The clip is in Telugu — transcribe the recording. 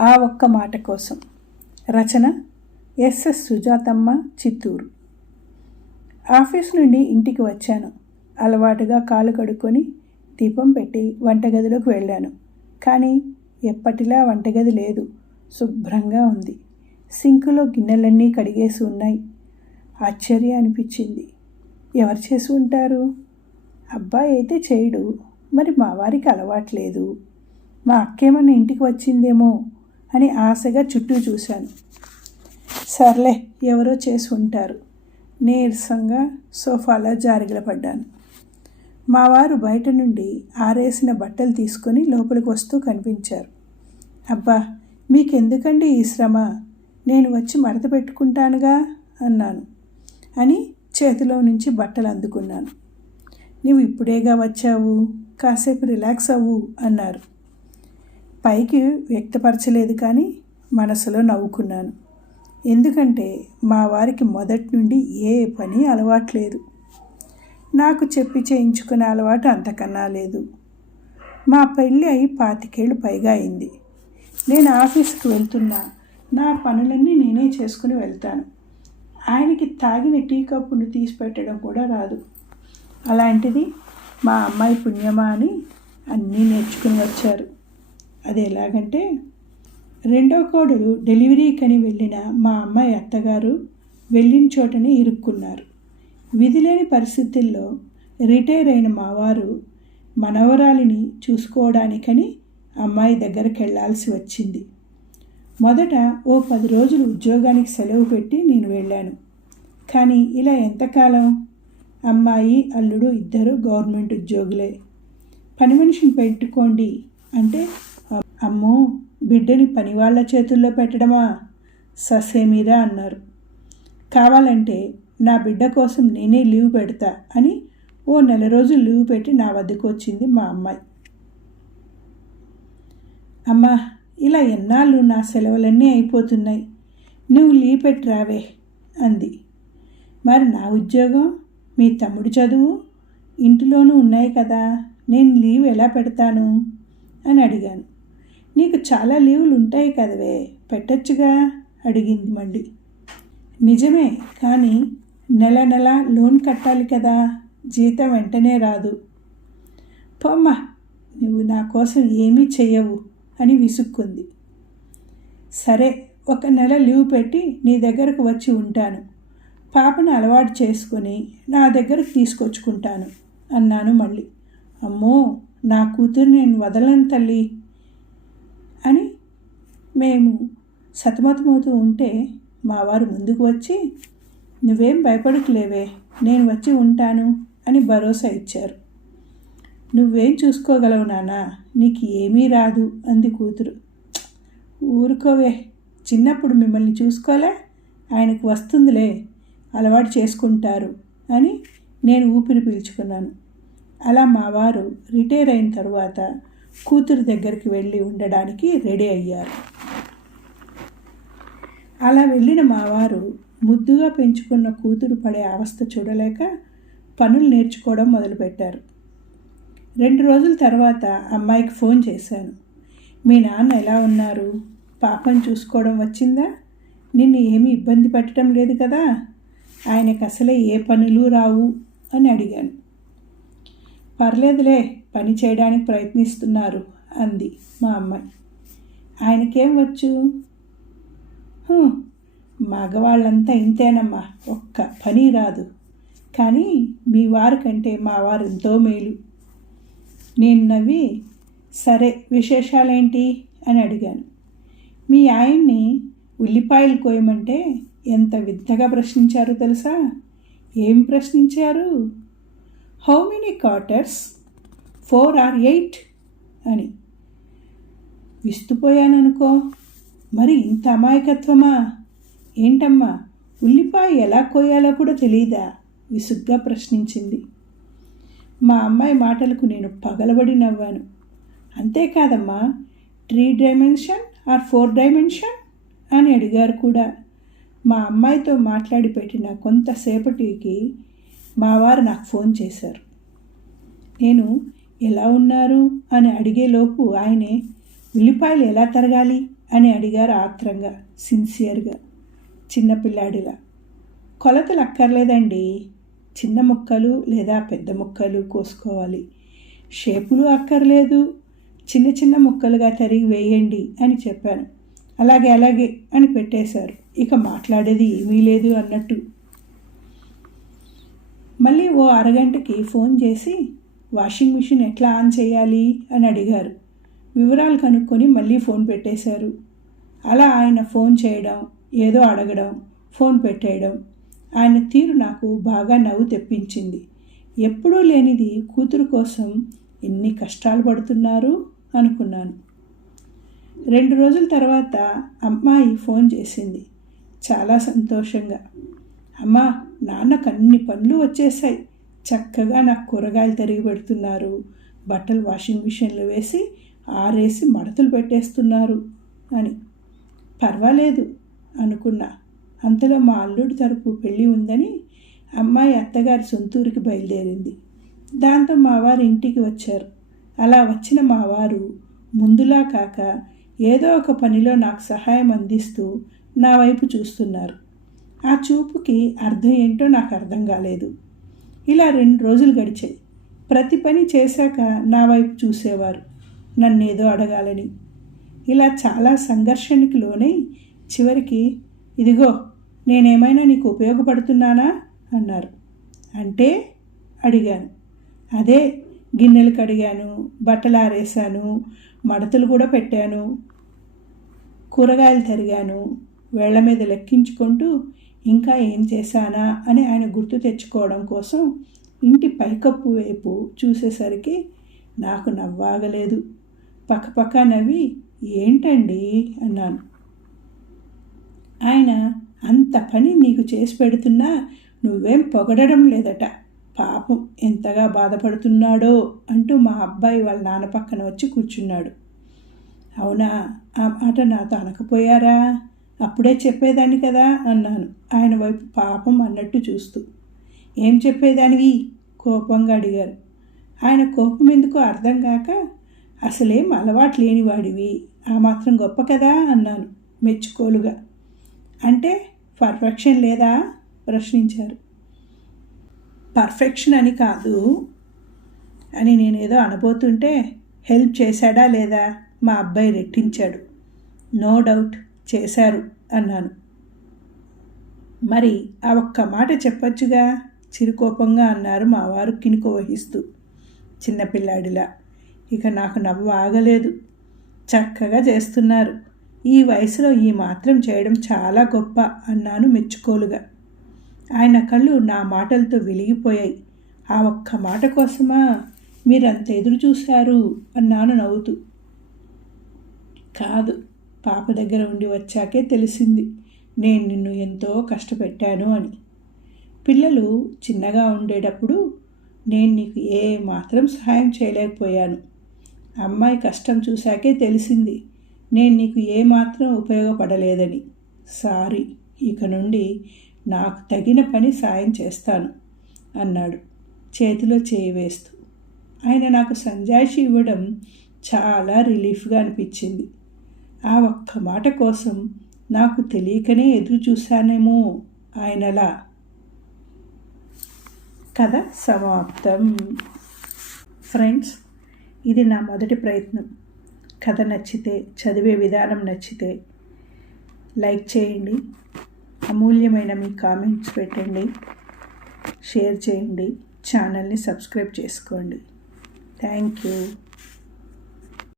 ఆ ఒక్క మాట కోసం. రచన ఎస్ఎస్ సుజాతమ్మ, చిత్తూరు. ఆఫీస్ నుండి ఇంటికి వచ్చాను. అలవాటుగా కాలు కడుక్కొని దీపం పెట్టి వంటగదిలోకి వెళ్ళాను. కానీ ఎప్పటిలా వంటగది లేదు. శుభ్రంగా ఉంది. సింకులో గిన్నెలన్నీ కడిగేసి ఉన్నాయి. ఆశ్చర్యం అనిపించింది. ఎవరు చేసి ఉంటారు? అబ్బాయి అయితే చేయడు. మరి మా వారికి అలవాట్లేదు. మా అక్కేమన్నా ఇంటికి వచ్చిందేమో అని ఆశగా చుట్టూ చూశాను. సర్లే, ఎవరో చేసి ఉంటారు. నీరసంగా సోఫాలో జారిగలపడ్డాను. మా వారు బయట నుండి ఆరేసిన బట్టలు తీసుకొని లోపలికి వస్తూ కనిపించారు. అబ్బా, మీకెందుకండి ఈ శ్రమ? నేను వచ్చి మడత పెట్టుకుంటానుగా అన్నాను. అని చేతిలో నుంచి బట్టలు అందుకున్నాను. నువ్వు ఇప్పుడేగా వచ్చావు, కాసేపు రిలాక్స్ అవ్వు అన్నారు. పైకి వ్యక్తపరచలేదు, కానీ మనసులో నవ్వుకున్నాను. ఎందుకంటే మా వారికి మొదటి నుండి ఏ పని అలవాట్లేదు. నాకు చెప్పి చేయించుకునే అలవాటు అంతకన్నా లేదు. మా పెళ్ళి అయి 25 ఏళ్ళు పైగా అయింది. నేను ఆఫీస్కి వెళ్తున్నా నా పనులన్నీ నేనే చేసుకుని వెళ్తాను. ఆయనకి తాగిన టీ కప్పును తీసి పెట్టడం కూడా రాదు. అలాంటిది మా అమ్మాయి పుణ్యమా అని అన్నీ నేర్చుకుని వచ్చారు. అది ఎలాగంటే, రెండో కోడలు డెలివరీకని వెళ్ళిన మా అమ్మాయి అత్తగారు వెళ్ళిన చోటనే ఇరుక్కున్నారు. విధిలేని పరిస్థితుల్లో రిటైర్ అయిన మావారు మనవరాలిని చూసుకోవడానికని అమ్మాయి దగ్గరికి వెళ్ళాల్సి వచ్చింది. మొదట ఓ 10 రోజులు ఉద్యోగానికి సెలవు పెట్టి నేను వెళ్ళాను. కానీ ఇలా ఎంతకాలం? అమ్మాయి అల్లుడు ఇద్దరు గవర్నమెంట్ ఉద్యోగులే. పని మనిషిని పెట్టుకోండి అంటే, అమ్మో, బిడ్డని పనివాళ్ల చేతుల్లో పెట్టడమా? ససేమిరా అన్నారు. కావాలంటే నా బిడ్డ కోసం నేనే లీవ్ పెడతా అని ఓ 4 రోజులు లీవ్ పెట్టి నా వద్దకు వచ్చింది మా అమ్మాయి. అమ్మా, ఇలా ఎన్నాళ్ళు నా సెలవులన్నీ అయిపోతున్నాయి, నువ్వు లీవ్ పెట్టి రావే అంది. మరి నా ఉద్యోగం, మీ తమ్ముడు చదువు ఇంటిలోనూ ఉన్నాయి కదా, నేను లీవ్ ఎలా పెడతాను అని అడిగాను. నీకు చాలా లీవులు ఉంటాయి కదవే, పెట్టొచ్చుగా అడిగింది మళ్ళీ. నిజమే, కానీ నెల నెల లోన్ కట్టాలి కదా, జీతం వెంటనే రాదు. పోమ్మా, నువ్వు నా కోసం ఏమీ చెయ్యవు అని విసుక్కుంది. సరే, 1 నెల లీవ్ పెట్టి నీ దగ్గరకు వచ్చి ఉంటాను. పాపను అలవాటు చేసుకొని నా దగ్గరకు తీసుకొచ్చుకుంటాను అన్నాను మళ్ళీ. అమ్మో, నా కూతురు నేను వదలను తల్లి అని మేము సతమతమవుతూ ఉంటే మా వారు ముందుకు వచ్చి, నువ్వేం భయపడకులేవే, నేను వచ్చి ఉంటాను అని భరోసా ఇచ్చారు. నువ్వేం చూసుకోగలవు నాన్న, నీకు ఏమీ రాదు అంది కూతురు. ఊరుకోవే, చిన్నప్పుడు మిమ్మల్ని చూసుకోలే, ఆయనకు వస్తుందిలే, అలవాటు చేసుకుంటారు అని నేను ఊపిరి పీల్చుకున్నాను. అలా మా వారు రిటైర్ అయిన తరువాత కూతురు దగ్గరికి వెళ్ళి ఉండడానికి రెడీ అయ్యారు. అలా వెళ్ళిన మా వారు ముద్దుగా పెంచుకున్న కూతురు పడే అవస్థ చూడలేక పనులు నేర్చుకోవడం మొదలుపెట్టారు. 2 రోజుల తర్వాత అమ్మాయికి ఫోన్ చేశాను. మీ నాన్న ఎలా ఉన్నారు? పాపను చూసుకోవడం వచ్చిందా? నిన్ను ఏమీ ఇబ్బంది పెట్టడం లేదు కదా? ఆయనకు అసలే ఏ పనులు రావు అని అడిగాను. పర్లేదులే, పని చేయడానికి ప్రయత్నిస్తున్నారు అంది మా అమ్మాయి. ఆయనకేం వచ్చు? మగవాళ్ళంతా ఇంతేనమ్మా, ఒక్క పని రాదు. కానీ మీ వారి కంటే మా వారు ఎంతో మేలు. నేను నవ్వి, సరే విశేషాలేంటి అని అడిగాను. మీ ఆయన్ని ఉల్లిపాయలు కోయమంటే ఎంత వింతగా ప్రశ్నించారో తెలుసా? ఏం ప్రశ్నించారు? హౌ మెనీ క్వార్టర్స్, 4 or 8 అని. విస్తుపోయాననుకో. మరి ఇంత అమాయకత్వమా? ఏంటమ్మా, ఉల్లిపాయ ఎలా కోయాలో కూడా తెలీదా? విసుగ్గా ప్రశ్నించింది. మా అమ్మాయి మాటలకు నేను పగలబడి నవ్వాను. అంతేకాదమ్మా, 3 dimension or 4 dimension అని అడిగారు కూడా. మా అమ్మాయితో మాట్లాడి పెట్టిన కొంతసేపటికి మా వారు నాకు ఫోన్ చేశారు. నేను ఎలా ఉన్నారు అని అడిగేలోపు ఆయనే, ఉల్లిపాయలు ఎలా తరగాలి అని అడిగారు ఆత్రంగా, సిన్సియర్గా, చిన్నపిల్లాడిలా. కొలతలు అక్కర్లేదండి, చిన్న ముక్కలు లేదా పెద్ద ముక్కలు కోసుకోవాలి. షేపులు అక్కర్లేదు, చిన్న చిన్న ముక్కలుగా తరిగి వేయండి అని చెప్పాను. అలాగే అలాగే అని పెట్టేశారు. ఇక మాట్లాడేది ఏమీ లేదు అన్నట్టు. మళ్ళీ ఓ అరగంటకి ఫోన్ చేసి వాషింగ్ మిషన్ ఎట్లా ఆన్ చేయాలి అని అడిగారు. వివరాలు కనుక్కొని మళ్ళీ ఫోన్ పెట్టేశారు. అలా ఆయన ఫోన్ చేయడం, ఏదో అడగడం, ఫోన్ పెట్టేయడం, ఆయన తీరు నాకు బాగా నవ్వు తెప్పించింది. ఎప్పుడూ లేనిది కూతురు కోసం ఎన్ని కష్టాలు పడుతున్నారు అనుకున్నాను. 2 రోజుల తర్వాత అమ్మాయి ఫోన్ చేసింది, చాలా సంతోషంగా. అమ్మా, నాన్నకు అన్ని పనులు వచ్చేసాయి, చక్కగా నాకు కూరగాయలు తరిగి పెడుతున్నారు, బట్టలు వాషింగ్ మిషన్లో వేసి ఆరేసి మడతలు పెట్టేస్తున్నారు అని. పర్వాలేదు అనుకున్నా. అంతలో మా అల్లుడి తరపు పెళ్ళి ఉందని అమ్మాయి అత్తగారి సొంతూరికి బయలుదేరింది. దాంతో మా వారు ఇంటికి వచ్చారు. అలా వచ్చిన మా వారు ముందులా కాక ఏదో ఒక పనిలో నాకు సహాయం అందిస్తూ నా వైపు చూస్తున్నారు. ఆ చూపుకి అర్థం ఏంటో నాకు అర్థం కాలేదు. ఇలా 2 రోజులు గడిచాయి. ప్రతి పని చేశాక నా వైపు చూసేవారు, నన్నేదో అడగాలని. ఇలా చాలా సంఘర్షణకి లోనై చివరికి, ఇదిగో నేనేమైనా నీకు ఉపయోగపడుతున్నానా అన్నారు. అంటే అడిగాను. అదే, గిన్నెలు కడిగాను, బట్టలు ఆరేసాను, మడతలు కూడా పెట్టాను, కూరగాయలు తరిగాను, వేళ్ల మీద లెక్కించుకుంటూ ఇంకా ఏం చేశానా అని ఆయన గుర్తు తెచ్చుకోవడం కోసం ఇంటి పైకప్పు వైపు చూసేసరికి నాకు నవ్వాగలేదు. పక్కపక్క నవ్వి, ఏంటండి అన్నాను. ఆయన, అంత పని నీకు చేసి పెడుతున్నా నువ్వేం పొగడడం లేదట, పాపం ఎంతగా బాధపడుతున్నాడో అంటూ మా అబ్బాయి వాళ్ళ నాన్న పక్కన వచ్చి కూర్చున్నాడు. అవునా, ఆ మాట నాతో అనకపోయారా? అప్పుడే చెప్పేదాన్ని కదా అన్నాను, ఆయన వైపు పాపం అన్నట్టు చూస్తూ. ఏం చెప్పేదానివి కోపంగా అడిగారు. ఆయన కోపం ఎందుకో అర్థం కాక, అసలేం అలవాటు లేనివాడివి, ఆ మాత్రం గొప్ప కదా అన్నాను మెచ్చుకోలుగా. అంటే పర్ఫెక్షన్ లేదా ప్రశ్నించారు. పర్ఫెక్షన్ అని కాదు అని నేనేదో అనబోతుంటే, హెల్ప్ చేశాడా లేదా మా అబ్బాయి రెట్టించాడు. నో డౌట్ చేశారు అన్నాను. మరి ఆ ఒక్క మాట చెప్పచ్చుగా చిరుకోపంగా అన్నారు మా వారు కినుక వహిస్తూ, చిన్నపిల్లాడిలా. ఇక నాకు నవ్వు ఆగలేదు. చక్కగా చేస్తున్నారు, ఈ వయసులో ఈ మాత్రం చేయడం చాలా గొప్ప అన్నాను మెచ్చుకోలుగా. ఆయన కళ్ళు నా మాటలతో వెలిగిపోయాయి. ఆ ఒక్క మాట కోసమా మీరంత ఎదురు చూశారు అన్నాను నవ్వుతూ. కాదు, పాప దగ్గర ఉండి వచ్చాకే తెలిసింది నేను నిన్ను ఎంతో కష్టపెట్టాను అని. పిల్లలు చిన్నగా ఉండేటప్పుడు నేను నీకు ఏ మాత్రం సహాయం చేయలేకపోయాను. అమ్మాయి కష్టం చూశాకే తెలిసింది నేను నీకు ఏమాత్రం ఉపయోగపడలేదని. సారీ, ఇక నుండి నాకు తగిన పని సాయం చేస్తాను అన్నాడు చేతిలో చేయి వేస్తూ. ఆయన నాకు సంజాయిషి ఇవ్వడం చాలా రిలీఫ్గా అనిపించింది. ఆ ఒక్క మాట కోసం నాకు తెలియకనే ఎదురు చూశానేమో ఆయనలా. కథ సమాప్తం. ఫ్రెండ్స్, ఇది నా మొదటి ప్రయత్నం. కథ నచ్చితే, చదివే విధానం నచ్చితే లైక్ చేయండి, అమూల్యమైన మీ కామెంట్స్ పెట్టండి, షేర్ చేయండి, ఛానల్ని సబ్స్క్రైబ్ చేసుకోండి. Thank you.